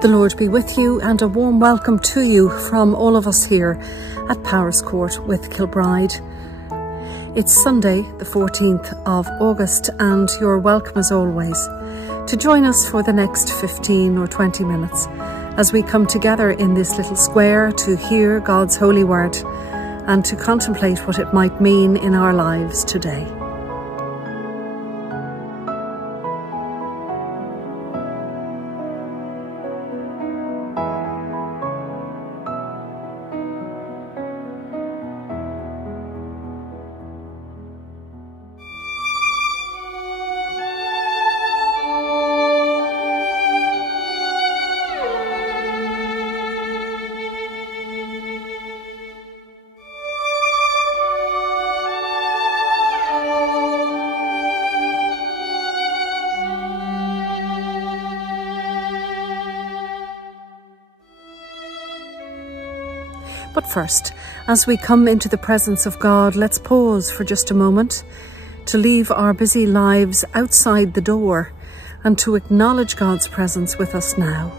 The Lord be with you, and a warm welcome to you from all of us here at Powerscourt with Kilbride. It's Sunday, the 14th of August, and you're welcome as always to join us for the next 15 or 20 minutes as we come together in this little square to hear God's holy word and to contemplate what it might mean in our lives today. But first, as we come into the presence of God, let's pause for just a moment to leave our busy lives outside the door and to acknowledge God's presence with us now.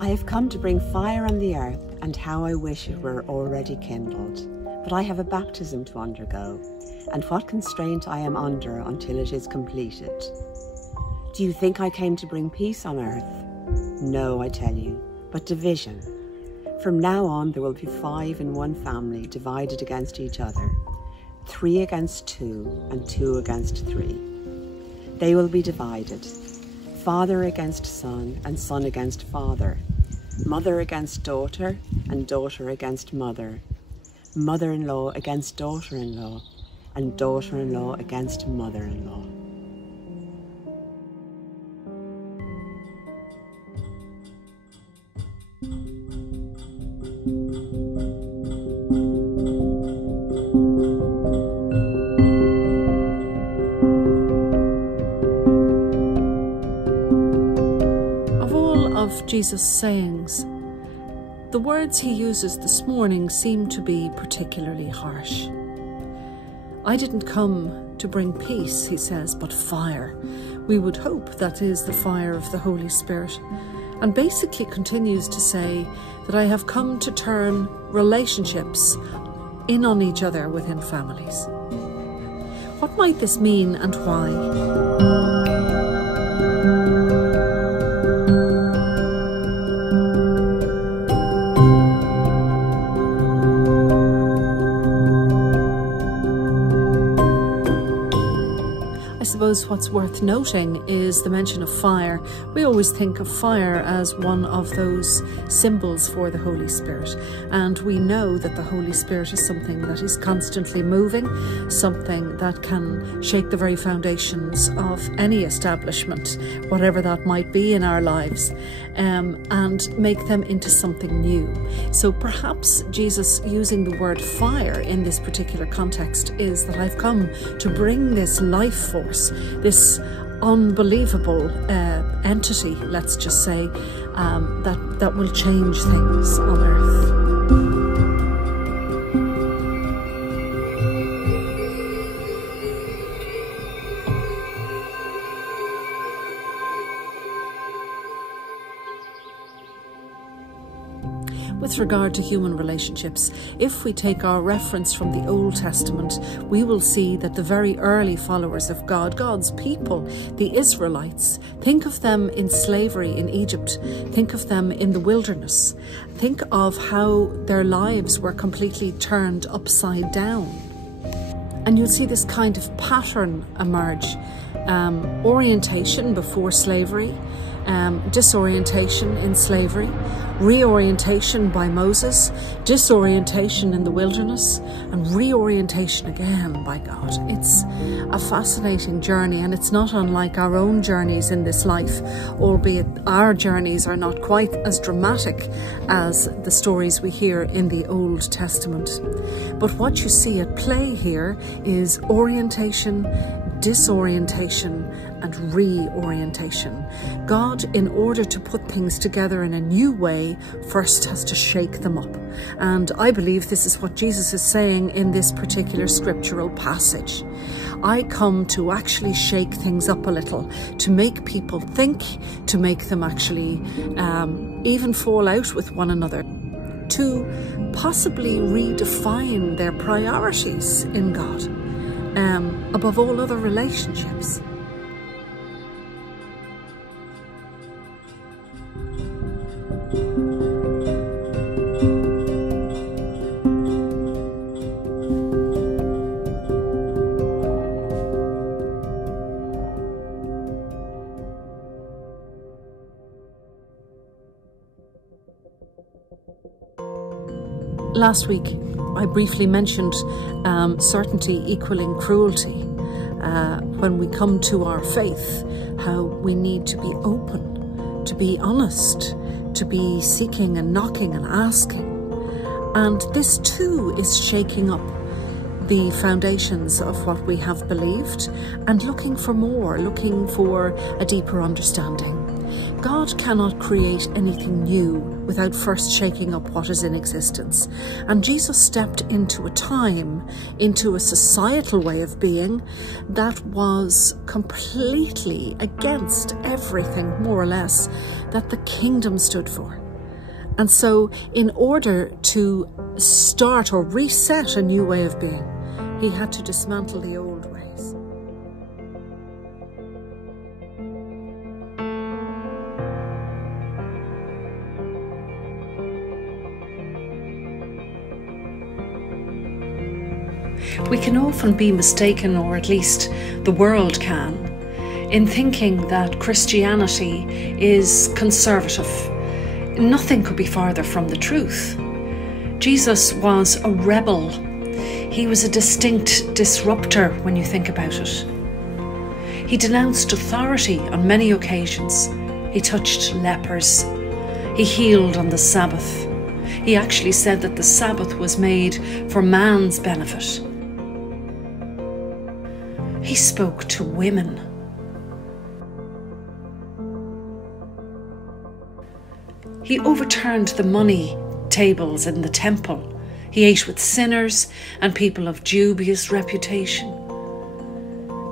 I have come to bring fire on the earth, and how I wish it were already kindled. But I have a baptism to undergo, and what constraint I am under until it is completed. Do you think I came to bring peace on earth? No, I tell you, but division. From now on there will be 5 in one family divided against each other, 3 against 2, and 2 against 3. They will be divided, father against son, and son against father, mother against daughter, and daughter against mother, mother-in-law against daughter-in-law, and daughter-in-law against mother-in-law. Of Jesus' sayings, the words he uses this morning seem to be particularly harsh. I didn't come to bring peace, he says, but fire. We would hope that is the fire of the Holy Spirit, and basically continues to say that I have come to turn relationships in on each other within families. What might this mean and why? I suppose what's worth noting is the mention of fire. We always think of fire as one of those symbols for the Holy Spirit, and we know that the Holy Spirit is something that is constantly moving, something that can shake the very foundations of any establishment, whatever that might be in our lives, and make them into something new. So perhaps Jesus using the word fire in this particular context is that I've come to bring this life force, this unbelievable entity, let's just say, that will change things on earth. With regard to human relationships, if we take our reference from the Old Testament, we will see that the very early followers of God, God's people, the Israelites, think of them in slavery in Egypt, think of them in the wilderness, think of how their lives were completely turned upside down. And you'll see this kind of pattern emerge. Orientation before slavery, disorientation in slavery, reorientation by Moses, disorientation in the wilderness, and reorientation again by God. It's a fascinating journey, and it's not unlike our own journeys in this life, albeit our journeys are not quite as dramatic as the stories we hear in the Old Testament. But what you see at play here is orientation, disorientation, and reorientation. God, in order to put things together in a new way, first has to shake them up. And I believe this is what Jesus is saying in this particular scriptural passage. I come to actually shake things up a little, to make people think, to make them actually even fall out with one another, to possibly redefine their priorities in God, above all other relationships. Last week, I briefly mentioned certainty equaling cruelty. When we come to our faith, how we need to be open, to be honest, to be seeking and knocking and asking. And this too is shaking up the foundations of what we have believed and looking for more, looking for a deeper understanding. God cannot create anything new without first shaking up what is in existence. And Jesus stepped into a time, into a societal way of being that was completely against everything, more or less, that the kingdom stood for. And so in order to start or reset a new way of being, he had to dismantle the old ways. We can often be mistaken, or at least the world can, in thinking that Christianity is conservative. Nothing could be farther from the truth. Jesus was a rebel. He was a distinct disruptor when you think about it. He denounced authority on many occasions. He touched lepers. He healed on the Sabbath. He actually said that the Sabbath was made for man's benefit. He spoke to women. He overturned the money tables in the temple. He ate with sinners and people of dubious reputation.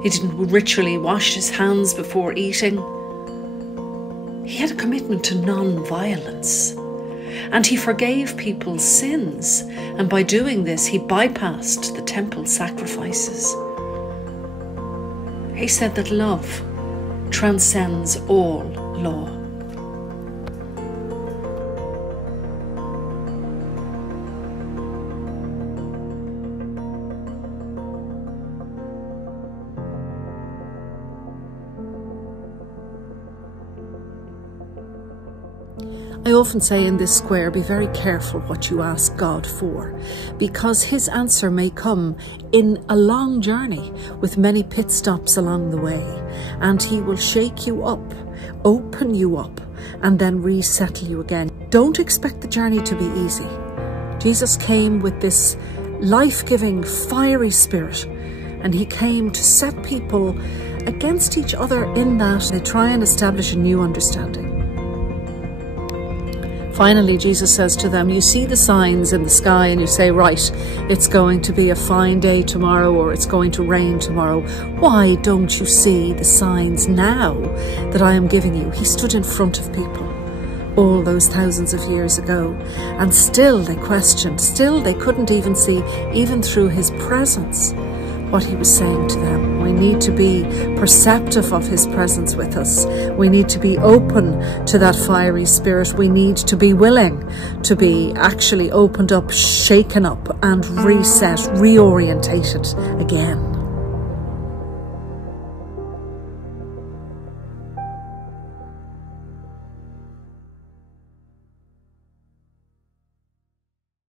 He didn't ritually wash his hands before eating. He had a commitment to non-violence. And he forgave people's sins. And by doing this, he bypassed the temple sacrifices. He said that love transcends all law. I often say in this square, be very careful what you ask God for, because his answer may come in a long journey with many pit stops along the way, and he will shake you up, open you up, and then resettle you again. Don't expect the journey to be easy. Jesus came with this life-giving, fiery spirit, and he came to set people against each other in that they try and establish a new understanding. Finally, Jesus says to them, you see the signs in the sky and you say, right, it's going to be a fine day tomorrow, or it's going to rain tomorrow. Why don't you see the signs now that I am giving you? He stood in front of people all those thousands of years ago, and still they questioned, still they couldn't even see, even through his presence, what he was saying to them. We need to be perceptive of his presence with us. We need to be open to that fiery spirit. We need to be willing to be actually opened up, shaken up, and reset, reorientated again.